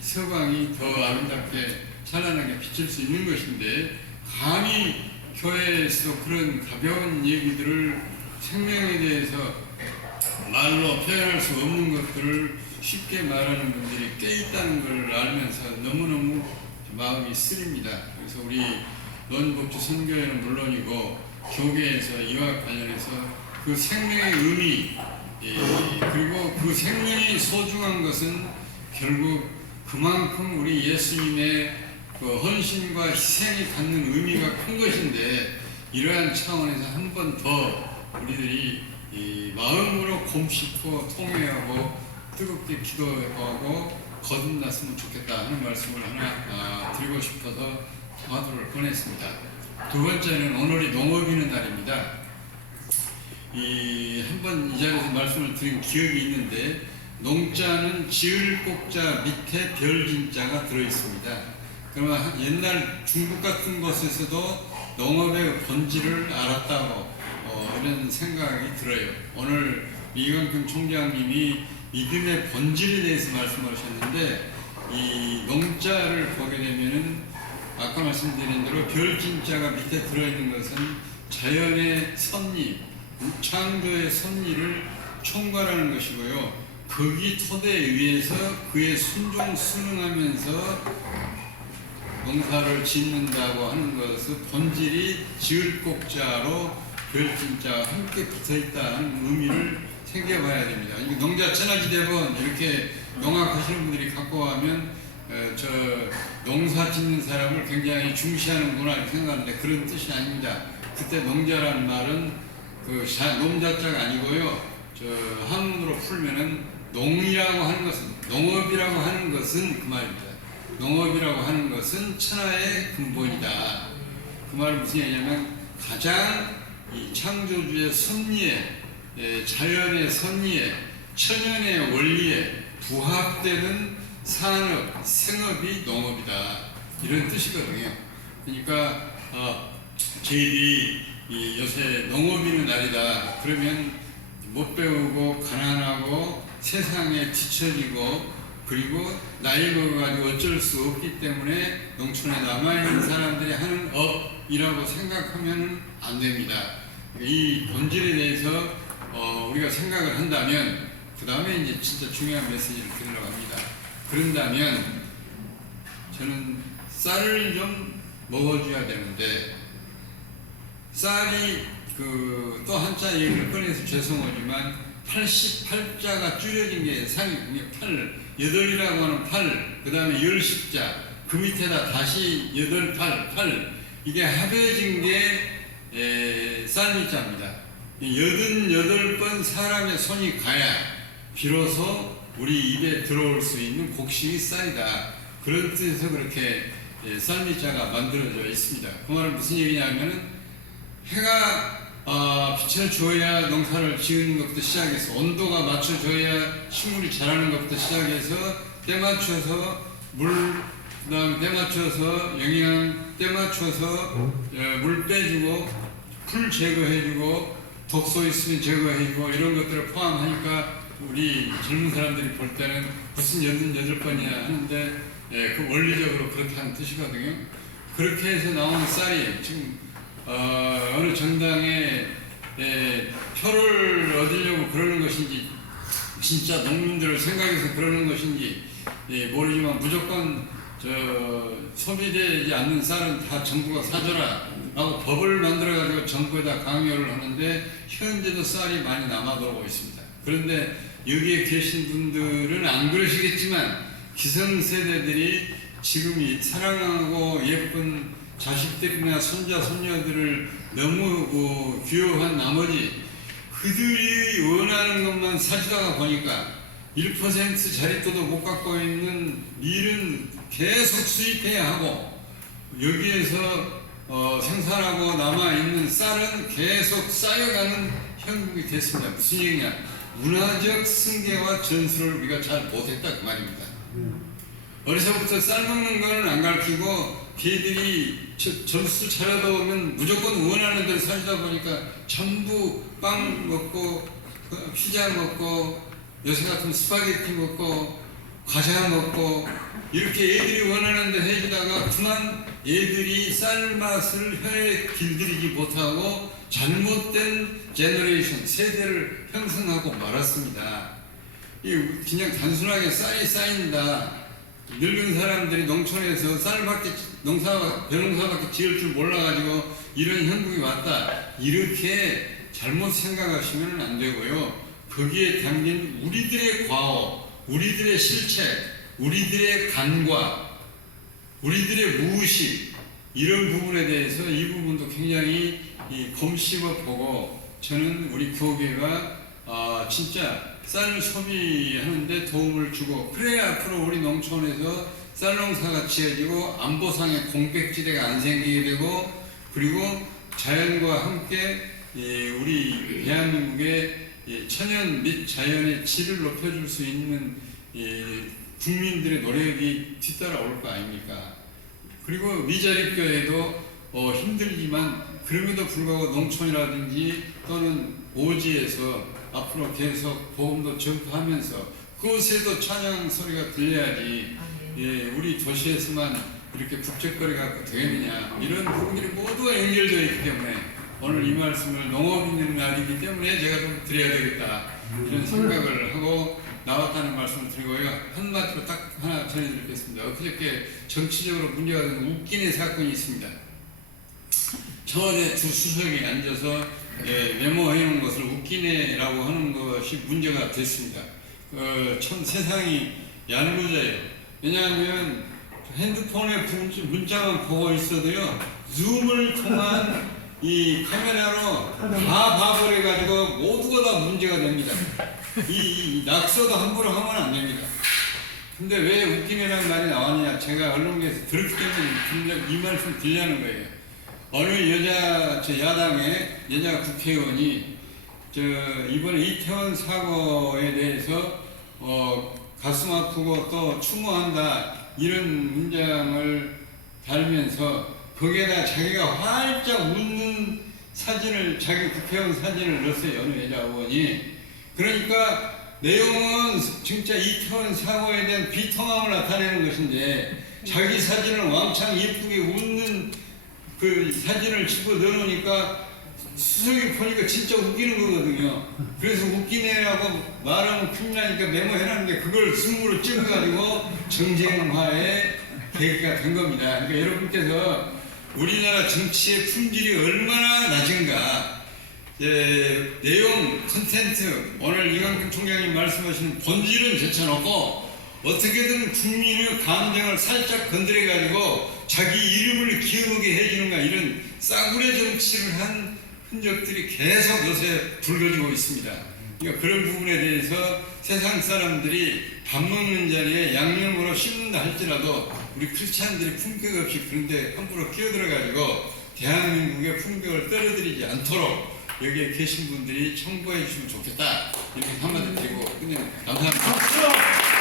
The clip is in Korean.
서광이 더 아름답게 찬란하게 비칠 수 있는 것인데, 감히 교회에서 그런 가벼운 얘기들을 생명에 대해서 말로 표현할 수 없는 것들을 쉽게 말하는 분들이 꽤 있다는 걸 알면서 너무너무 마음이 쓰립니다. 그래서 우리 노원복지 선교회는 물론이고 교계에서 이와 관련해서 그 생명의 의미, 그리고 그 생명이 소중한 것은 결국 그만큼 우리 예수님의 그 헌신과 희생이 갖는 의미가 큰 것인데, 이러한 차원에서 한 번 더 우리들이 이 마음으로 곰씹고 통회하고 뜨겁게 기도하고 거듭났으면 좋겠다 하는 말씀을 하나 드리고 싶어서 화두를 보냈습니다. 두 번째는 오늘이 농업이는 날입니다. 한번 이 자리에서 말씀을 드린 기억이 있는데, 농자는 지을 꼭자 밑에 별진자가 들어있습니다. 그러면 옛날 중국 같은 곳에서도 농업의 본질을 알았다고 이런 생각이 들어요. 오늘 이광평 총장님이 믿음의 본질에 대해서 말씀하셨는데, 이 농자를 보게 되면은 아까 말씀드린 대로 별진자가 밑에 들어있는 것은 자연의 섭리, 창조의 섭리를 총괄하는 것이고요. 거기 토대에 의해서 그의 순종순응하면서 농사를 짓는다고 하는 것은 본질이 지을 꼭자로 별진자와 함께 붙어있다는 의미를 새겨봐야 됩니다. 농자 천하지대본 이렇게 농악하시는 분들이 갖고 가면 저 농사 짓는 사람을 굉장히 중시하는구나 이렇게 생각하는데, 그런 뜻이 아닙니다. 그때 농자라는 말은 그 농자자가 아니고요. 저 한문으로 풀면은 농이라고 하는 것은, 농업이라고 하는 것은 그 말입니다. 농업이라고 하는 것은 천하의 근본이다. 그 말은 무슨 얘기냐면, 가장 이 창조주의 섭리에, 자연의 섭리에, 천연의 원리에 부합되는 산업, 생업이 농업이다. 이런 뜻이거든요. 그러니까 저희들이 요새 농업이는 날이다 그러면 못 배우고 가난하고 세상에 뒤처지고 그리고 나이 먹어가지고 어쩔 수 없기 때문에 농촌에 남아있는 사람들이 하는 업이라고 생각하면 안 됩니다. 이 본질에 대해서 우리가 생각을 한다면, 그 다음에 이제 진짜 중요한 메시지를 드리려고 합니다. 그런다면 저는 쌀을 좀 먹어줘야 되는데, 쌀이 또 한자 얘기를 꺼내서 죄송하지만 88자가 줄여진 게 상이군요. 8이라고 하는 8, 그 다음에 10자, 그 밑에다 다시 8, 8, 이게 합해진 게 쌀미자입니다. 88번 사람의 손이 가야 비로소 우리 입에 들어올 수 있는 곡식이 쌀이다. 그런 뜻에서 그렇게 쌀미자가 만들어져 있습니다. 그 말은 무슨 얘기냐면은, 해가 빛을 줘야 농사를 지으는 것부터 시작해서, 온도가 맞춰줘야 식물이 자라는 것부터 시작해서, 때 맞춰서 그다음 때 맞춰서 영양, 때 맞춰서 물 빼주고 풀 제거해주고 독소 있으면 제거해주고 이런 것들을 포함하니까 우리 젊은 사람들이 볼 때는 무슨 88번이냐 하는데, 그 원리적으로 그렇다는 뜻이거든요. 그렇게 해서 나오는 쌀이 지금 어느 정당에 표를 얻으려고 그러는 것인지, 진짜 농민들을 생각해서 그러는 것인지 모르지만, 무조건 소비되지 않는 쌀은 다 정부가 사줘라 라고 법을 만들어 가지고 정부에다 강요를 하는데, 현재도 쌀이 많이 남아 돌아오고 있습니다. 그런데 여기에 계신 분들은 안 그러시겠지만, 기성세대들이 지금 이 사랑하고 예쁜 자식들이나 손자 손녀들을 너무 귀여워한 나머지, 그들이 원하는 것만 사주다가 보니까 1% 자릿도도 못 갖고 있는 밀은 계속 수입해야 하고, 여기에서 생산하고 남아있는 쌀은 계속 쌓여가는 형국이 됐습니다. 무슨 얘기냐? 문화적 승계와 전수를 우리가 잘 못했다 그 말입니다. 어려서부터 쌀 먹는 거는 안 가르치고, 걔들이 전수 차려다 보면 무조건 원하는 대로 사주다 보니까 전부 빵 먹고 피자 먹고 요새 같은 스파게티 먹고 과자 먹고 이렇게 애들이 원하는 데 해주다가 그만 애들이 쌀 맛을 혀에 길들이지 못하고 잘못된 제너레이션, 세대를 형성하고 말았습니다. 그냥 단순하게 쌀이 쌓인다. 늙은 사람들이 농촌에서 쌀밖에 벼농사밖에 지을 줄 몰라가지고 이런 형국이 왔다. 이렇게 잘못 생각하시면 안 되고요. 거기에 담긴 우리들의 과오, 우리들의 실책, 우리들의 간과, 우리들의 무의식, 이런 부분에 대해서 이 부분도 굉장히 곰씹어 보고, 저는 우리 교계가 진짜 쌀 소비하는데 도움을 주고, 그래야 앞으로 우리 농촌에서 쌀 농사가 지어지고 안보상의 공백지대가 안 생기게 되고, 그리고 자연과 함께 우리 대한민국의 천연 및 자연의 질을 높여줄 수 있는 국민들의 노력이 뒤따라올 거 아닙니까? 그리고 미자립교회도 힘들지만 그럼에도 불구하고 농촌이라든지 또는 오지에서 앞으로 계속 복음도 전파하면서 그곳에도 찬양 소리가 들려야지 우리 도시에서만 이렇게 북적거리 갖고 되겠느냐, 이런 부분들이 모두가 연결되어 있기 때문에 오늘 이 말씀을 농업 있는 날이기 때문에 제가 좀 드려야 되겠다, 이런 생각을 하고 나왔다는 말씀을 드리고요. 한마디로 딱 하나 전해드리겠습니다. 엊그저께 정치적으로 문제가 된 웃기는 사건이 있습니다. 청와대 두 수석이 앉아서 메모해 놓은 것을 웃기네라고 하는 것이 문제가 됐습니다. 참 세상이 얄궂어요. 왜냐하면 핸드폰에 문자만 보고 있어도요, 줌을 통한 이 카메라로 다 봐버려가지고 모두가 다 문제가 됩니다. 이 낙서도 함부로 하면 안 됩니다. 근데 왜 웃기네라는 말이 나왔냐, 제가 언론계에서 들었기 때문에 이 말씀 드리려는 거예요. 어느 야당의 여자 국회의원이 이번에 이태원 사고에 대해서 가슴 아프고 또 추모한다, 이런 문장을 달면서 거기에다 자기가 활짝 웃는 사진을, 자기 국회의원 사진을 넣었어요, 어느 여자 의원이. 그러니까 내용은 진짜 이태원 사고에 대한 비통함을 나타내는 것인데, 자기 사진을 왕창 예쁘게 웃는 그 사진을 집어 넣어놓으니까 수석이 보니까 진짜 웃기는 거거든요. 그래서 웃기네라고 말하면 큰일 나니까 메모해놨는데 그걸 줌으로 찍어가지고 정쟁화의 계기가 된 겁니다. 그러니까 여러분께서 우리나라 정치의 품질이 얼마나 낮은가, 내용, 컨텐츠, 오늘 이광근 총장님 말씀하시는 본질은 제쳐놓고 어떻게든 국민의 감정을 살짝 건드려가지고 자기 이름을 기억하게 해주는가, 이런 싸구려 정치를 한 흔적들이 계속 요새 불거지고 있습니다. 그러니까 그런 부분에 대해서 세상 사람들이 밥 먹는 자리에 양념으로 씹는다 할지라도 우리 크리스찬들이 품격 없이 그런데 함부로 끼어들어가지고 대한민국의 품격을 떨어뜨리지 않도록 여기에 계신 분들이 청구해 주시면 좋겠다, 이렇게 한마디 드리고 끝냅니다. 감사합니다.